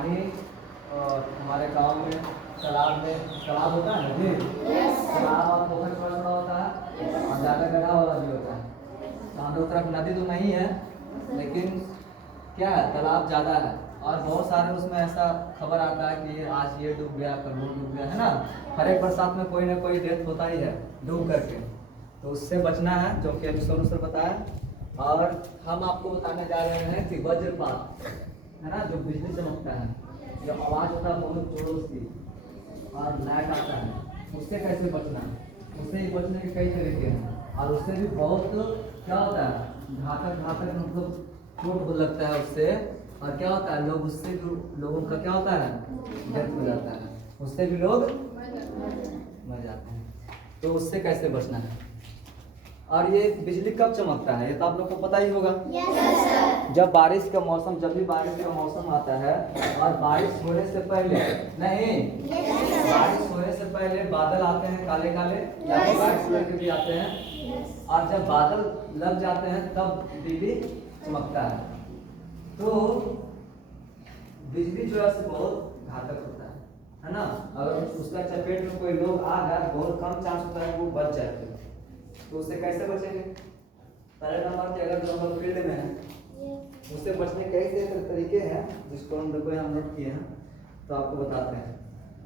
पानी हमारे गांव में तालाब होता है नदी, तालाब और पोखर छोटा छोटा होता है और ज़्यादा गढ़ा वाला भी होता है। तो हम लोग तरफ नदी तो नहीं है, लेकिन क्या है, तालाब ज़्यादा है और बहुत सारे उसमें ऐसा खबर आता है कि आज ये डूब गया, कल वो डूब गया, है ना। हर एक बरसात में कोई ना कोई डेथ होता ही है डूब करके। तो उससे बचना है, जो कि अभी सोनू सर बताया। और हम आपको बताने जा रहे हैं कि वज्रपात है ना, जो बिजली चमकता है, जो आवाज़ होता है बहुत जोरों की और लाइट आता है, उससे कैसे बचना है। उससे ही बचने के कई तरीके हैं और उससे भी बहुत क्या होता है, घातक मतलब चोट हो लगता है उससे। और क्या होता है, लोग उससे भी लोगों का क्या होता है, डेथ हो जाता है, उससे भी लोग मर जाते हैं। तो उससे कैसे बचना है। और ये बिजली कब चमकता है, ये तो आप लोग को पता ही होगा। जब बारिश का मौसम, जब भी बारिश का मौसम आता है और बारिश होने से पहले नहीं, बारिश होने से पहले बादल आते हैं काले काले, या फिर बारिश करके भी आते हैं। और जब बादल लग जाते हैं तब बिजली चमकता है। तो बिजली जो है बहुत घातक होता है ना। अगर उसका चपेट में कोई लोग आ गया, बहुत कम चांस होता है वो बच जाते हैं। तो उससे कैसे बचेंगे। पहले नंबर के अगर जो हम लोग फील्ड में हैं, उससे बचने के कई तरीके हैं जिसको हम लोग यहाँ नोट किए हैं, तो आपको बताते हैं।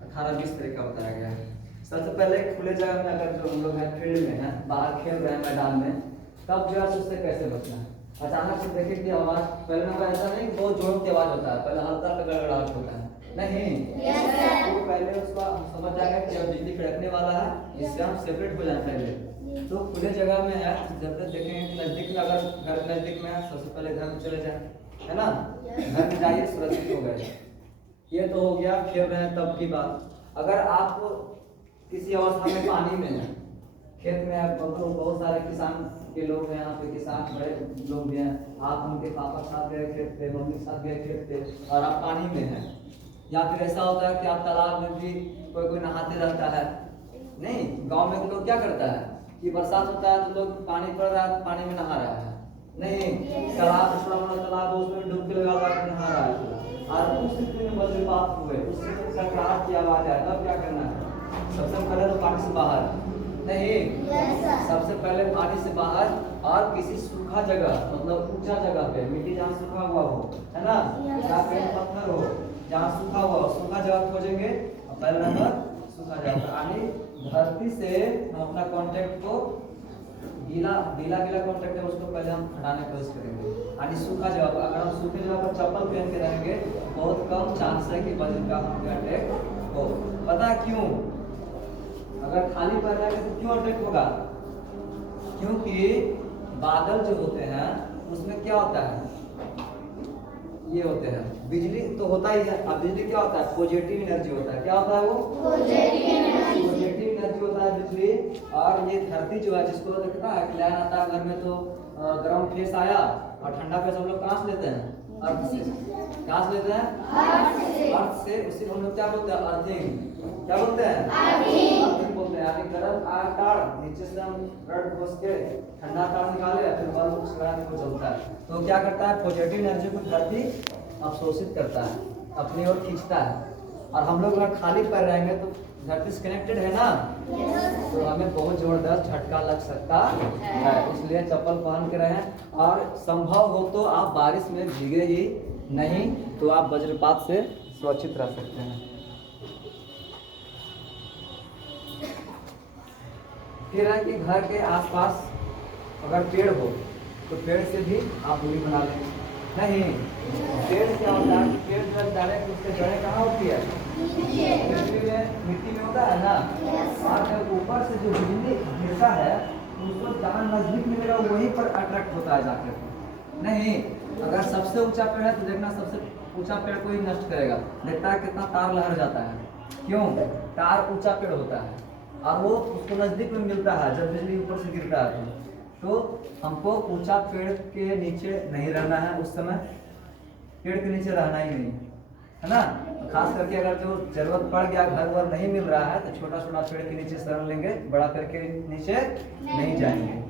18-20 तरीका बताया गया है। सबसे पहले खुले जगह में अगर जो हम लोग हैं फील्ड में हैं, बाहर खेल रहे हैं मैदान में, तब जो है उससे कैसे बचना है। अचानक से देखें कि आवाज़, पहले नंबर ऐसा नहीं बहुत जोरों की आवाज़ होता है, पहले हल्का सा गड़गड़ाहट होता है नहीं, तो पहले उसका हम समझ जाएंगे कि अब बिजली कड़कने वाला है, इससे हम सेपरेट हो जाए पहले। तो खुले जगह में है, जब तक देखें नज़दीक में, अगर घर नज़दीक में है सबसे पहले घर में चले जाए, है ना, घर में जाइए, सुरक्षित हो गए। ये तो हो गया खेल रहे हैं तब की बात। अगर आप किसी अवस्था में पानी में हैं, खेत में आप, बहुत सारे किसान के लोग हैं यहाँ पे, किसान बड़े लोग भी हैं, आप उनके पापा के साथ गए खेत पे, मम्मी के साथ गए खेत पे और आप पानी में हैं, या फिर ऐसा होता है कि आप तालाब में भी कोई नहाते रहता है। नहीं, गांव में लोग क्या करता है कि बरसात होता है तो लोग पानी पड़ रहा है, पानी में नहा रहा है, नहीं, तालाब छोटा मोटा तालाब उसमें डुबकी लगा कर नहा रहा है। और उस स्थिति में वज्रपात हुए, उस कड़कड़ाहट की आवाज़ आए, तब क्या करना है। सबसे पहले तो पानी से बाहर नहीं, सबसे पहले पानी से बाहर और किसी सूखा जगह, मतलब ऊंचा जगह पे, मिट्टी जहाँ सूखा हुआ हो, है ना, या फिर पत्थर हो जहाँ सूखा हुआ हो, सूखा जगह खोजेंगे। और पहले नंबर सूखा जगह, यानी धरती से हम अपना कांटेक्ट को गीला कांटेक्ट है उसको पहले हम हटाने की कोशिश करेंगे। यानी सूखा जगह पर, अगर हम सूखे जगह पर चप्पल पहन के रहेंगे, बहुत कम चांस है कि वज्र का अटैक हो। पता है क्यों। अगर खाली पैर रहेंगे तो क्यों अटैक होगा, क्योंकि बादल जो होते हैं उसमें क्या होता है, ये होते हैं, बिजली तो होता ही है। अब बिजली क्या होता है, पॉजिटिव एनर्जी होता है। क्या होता है वो, पॉजिटिव एनर्जी होता है बिजली। और ये धरती जो है, जिसको देखता है कि लाइन आता है घर में तो गर्म फेस आया और ठंडा फेस हम लोग कहाँ से लेते हैं, अर्थ से। कहाँ से लेते हैं, अर्थ से। उसी हम लोग क्या बोलते हैं, अर्थिंग। क्या बोलते हैं, अर्थिंग बोलते हैं। यानी गर्म तार नीचे से हम रड घोस के ठंडा तार निकाले, फिर बल्ब लगा के वो जलता है। तो क्या करता है, पॉजिटिव एनर्जी को धरती अवशोषित करता है, अपनी ओर खींचता है। और हम लोग अगर खाली पैर रहेंगे तो धरती से कनेक्टेड है ना, तो हमें बहुत जबरदस्त झटका लग सकता है। इसलिए चप्पल पहन के रहें, और संभव हो तो आप बारिश में भीगे ही नहीं, तो आप वज्रपात से सुरक्षित रह सकते हैं। फिर है कि घर के आसपास अगर पेड़ हो तो पेड़ से भी आप दूरी बना लें। नहीं, पेड़ क्या होता है, पेड़ जब डायरेक्ट उसके जड़ें कहाँ होती है, मिट्टी में होता है ना। और जब ऊपर से जो बिजली गिरता है उसको जहाँ नजदीक मिलेगा वहीं पर अट्रैक्ट होता है जाकर। नहीं, अगर सबसे ऊंचा पेड़ है तो देखना सबसे ऊंचा पेड़ को ही नष्ट करेगा। देखता है कितना तार लहर जाता है, क्यों, तार ऊंचा पेड़ होता है और वो उसको नजदीक में मिलता है जब बिजली ऊपर से गिरता है। तो हमको ऊंचा पेड़ के नीचे नहीं रहना है, उस समय पेड़ के नीचे रहना ही नहीं है ना। खास करके अगर जो जरूरत पड़ गया, घर वर नहीं मिल रहा है, तो छोटा छोटा पेड़ के नीचे शरण लेंगे, बड़ा पेड़ के नीचे नहीं जाएंगे।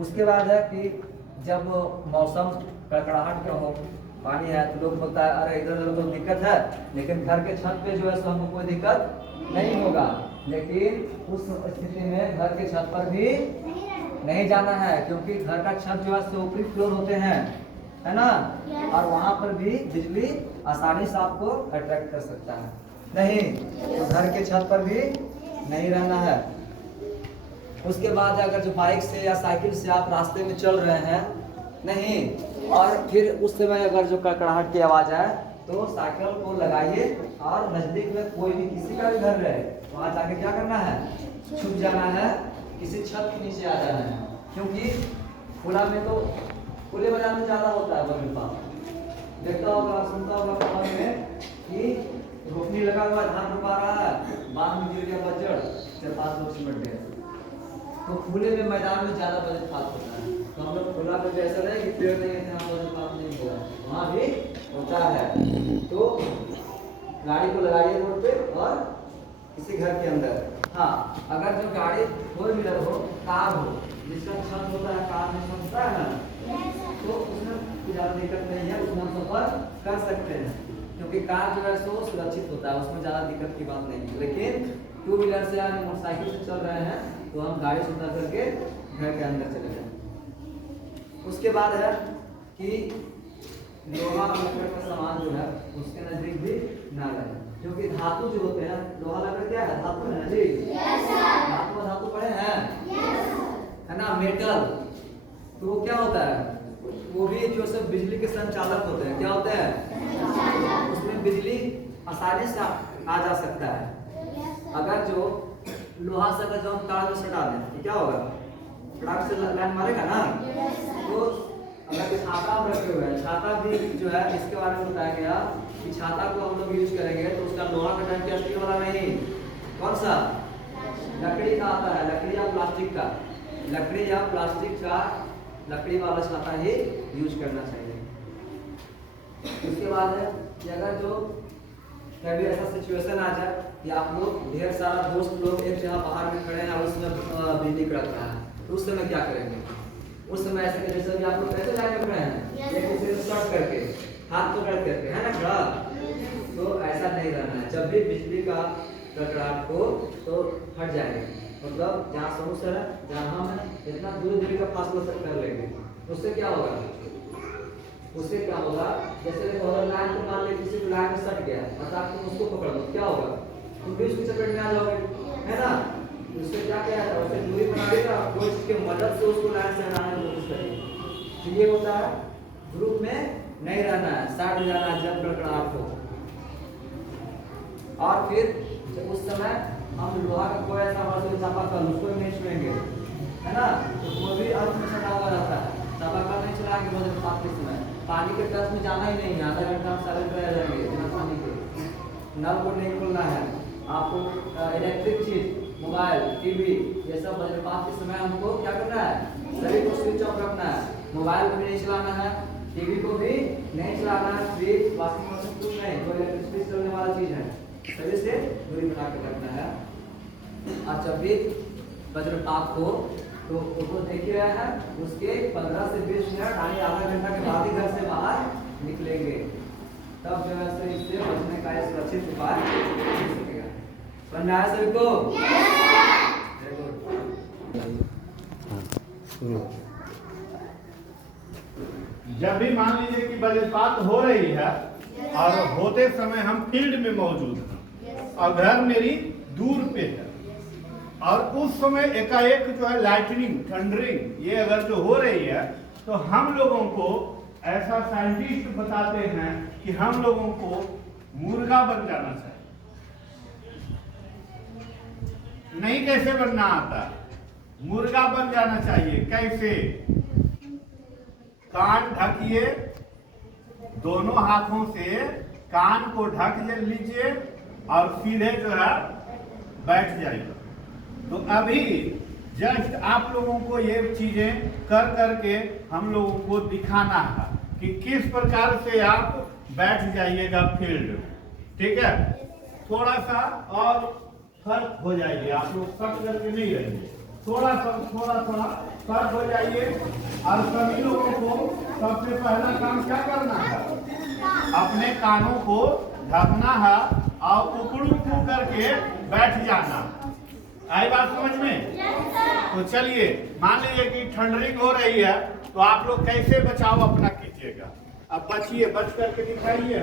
उसके बाद है कि जब मौसम कड़कड़ाहट क्यों हो, पानी है तो लोग बोलता है अरे इधर उधर तो दिक्कत है, लेकिन घर के छत पे जो है सो हमको कोई दिक्कत नहीं होगा। लेकिन उस स्थिति में घर के छत पर भी नहीं जाना है, क्योंकि घर का छत जो है सो ऊपरी फ्लोर होते हैं, है ना, और वहां पर भी बिजली आसानी से आपको अट्रैक्ट कर सकता है। नहीं, तो घर के छत पर भी नहीं रहना है। उसके बाद अगर जो बाइक से या साइकिल से आप रास्ते में चल रहे हैं, नहीं, और फिर उस समय अगर जो कड़कड़ाहट की आवाज़ आए तो साइकिल को लगाइए और नज़दीक में कोई भी किसी का भी घर रहे वहाँ जाके क्या करना है, छुप जाना है, किसी छत के नीचे आ जाना है। क्योंकि खुला में तो खुले मैदान में ज़्यादा होता है वज्रपात, देखता होगा सुनता होगा खबर में कि रोपनी लगा हुआ धान रोपा रहा है, बांध में गिर गया बजड़, 4-5 लोग सिमट गए। तो खुले में मैदान में ज़्यादा वज्रपात होता है। तो हम लोग खुला में ऐसा नहीं कि पेड़ नहीं है वहाँ वज्रपात नहीं होगा, वहाँ भी होता है। तो गाड़ी को लगाइए रोड पे और किसी घर के अंदर। हाँ, अगर जो गाड़ी 4 व्हीलर हो, कार हो, जिसका छत होता है, कार में छत होता है ना, तो उसमें कोई ज़्यादा दिक्कत नहीं है, उसमें हम सफर कर सकते हैं, क्योंकि कार जो है सो सुरक्षित होता है, उसमें ज़्यादा दिक्कत की बात नहीं है। लेकिन 2 व्हीलर से या मोटरसाइकिल से चल रहे हैं तो हम गाड़ी से उतर करके घर के अंदर चले जाएं। उसके बाद है कि लोहा लकड़ का सामान जो है उसके नजदीक भी ना रहे, क्योंकि धातु जो होते हैं, लोहा लकड़ क्या है, धातु है ना जी, धातु धातु पढ़े हैं, है ना, मेटल। तो वो क्या होता है, वो भी जो सब बिजली के संचालक होते हैं, क्या होते हैं, उसमें बिजली आसानी से आ जा सकता है। अगर जो लोहा से अगर जो हम तार में सटा दें तो क्या होगा, फटाक से लाइन मारेगा ना। तो अगर छाता हम रखे हुए हैं, छाता भी जो है इसके बारे में बताया गया कि छाता को हम लोग यूज करेंगे तो उसका लोहा का टंकी स्टील वाला नहीं, कौन सा, लकड़ी का आता है, लकड़ी या प्लास्टिक का, लकड़ी या प्लास्टिक का, लकड़ी वाला छाता ही यूज करना चाहिए। उसके बाद है कि अगर जो कभी ऐसा सिचुएशन आ जाए कि आप लोग ढेर सारा दोस्त लोग एक जगह बाहर में खड़े हैं और उसमें बिजली कड़क रहा है, तो उस समय क्या करेंगे। उस समय ऐसे जैसे भी आप लोग कैसे लाइन में खड़े हैं, एक दूसरे से शॉर्ट करके, हाथ पकड़ करके, है ना खड़ा, तो ऐसा नहीं रहना है। जब भी बिजली का कड़कड़ाहट हो तो हट जाएंगे, मतलब जहाँ समूह है, जहाँ हम है, इतना दूरी का फासला तक कर लेंगे। उससे क्या होगा, उससे क्या होगा, जैसे अगर लाइन को मान ले किसी को लाइन में सट गया और आप तुम उसको पकड़ लो, क्या होगा, तुम भी उसकी चपेट में आ जाओगे, है ना। उससे क्या किया जाता है, उससे दूरी बना लेगा, कोई चीज की मदद से उसको लाइन से हटाने की कोशिश करेगी। तो ये होता है, ग्रुप में नहीं रहना है, साथ जाना है जब कड़कड़ाहट हो। और फिर जब उस समय हम लोहा का कोई ऐसा चापाकल उसको नहीं छुएंगे, है ना, तो वो भी अर्थ में सटा हुआ रहता है, चापाकल नहीं चलाएंगे वज्रपात के समय, पानी के टच में जाना ही नहीं है, आधा घंटा हम साइलेंट रह जाएंगे बिना पानी के, नल को नहीं खोलना है आपको। इलेक्ट्रिक चीज, मोबाइल, टीवी, ये सब वज्रपात के समय हमको क्या करना है, सभी को स्विच ऑफ रखना है। मोबाइल को भी नहीं चलाना है, टीवी को भी नहीं चलाना है, फ्रिज, वॉशिंग मशीन कुछ नहीं, जो इलेक्ट्रिसिटी से चलने वाला चीज है सभी से दूरी बना के रखना है। और जब भी वज्रपात हो तो उसको देख ही रहा है, उसके 15 से 20 मिनट यानी आधा घंटा के बाद ही घर से बाहर निकलेंगे, तब जो है इससे बचने का सुरक्षित उपाय हो सकेगा। समझ में आया सभी को? जब भी मान लीजिए कि वज्रपात हो रही है और होते समय हम फील्ड में मौजूद हैं और घर मेरी दूर पे है, और उस समय एकाएक जो है लाइटनिंग, थंडरिंग ये अगर जो हो रही है, तो हम लोगों को ऐसा साइंटिस्ट बताते हैं कि हम लोगों को मुर्गा बन जाना चाहिए। नहीं कैसे बनना आता, मुर्गा बन जाना चाहिए। कैसे, कान ढकिए, दोनों हाथों से कान को ढक लीजिए और सीधे जो है बैठ जाइए। तो अभी जस्ट आप लोगों को ये चीजें कर करके हम लोगों को दिखाना है कि किस प्रकार से आप बैठ जाइएगा फील्ड, ठीक है। थोड़ा सा और फर्क हो जाएगी, आप लोग कट करके नहीं रहेंगे, थोड़ा सा थोड़ा थोड़ा सब हो जाइए। और सभी लोगों को सबसे पहला काम क्या करना है, अपने कानों को ढकना है और उकड़ू कू करके बैठ जाना। आई बात समझ में? तो चलिए, मान लीजिए कि ठंडरिंग हो रही है, तो आप लोग कैसे बचाव अपना कीजिएगा। अब बचिए, बच करके दिखाइए।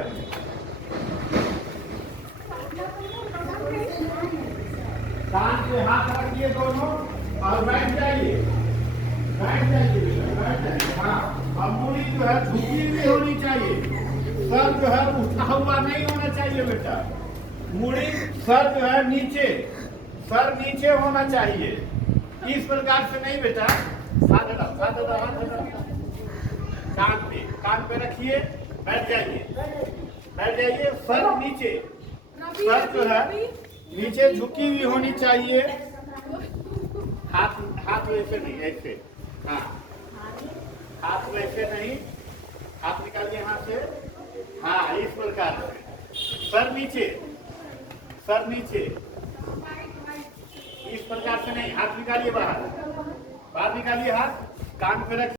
कान पे हाथ रखिए दोनों और बैठ जाइए, बैठ जाइए, बैठ जाइए। हाँ, अब मूड़ी जो है झुकी भी होनी चाहिए, सर जो है उठा हुआ नहीं होना चाहिए बेटा। मूड़ी सर जो है नीचे, सर नीचे होना चाहिए, इस प्रकार से नहीं बेटा। हाथ कान पे रखिए, बैठ जाइए, बैठ जाइए। सर नीचे, सर जो है नीचे झुकी हुई होनी चाहिए। हाथ वैसे नहीं, ऐसे। हाँ, हाथ वैसे नहीं, हाथ निकालिए हाथ से। हाँ, इस प्रकार से सर नीचे, सर नीचे, इस प्रकार से नहीं। हाथ निकालिए बाहर, बाहर निकालिए हाथ, कान पे रखिए।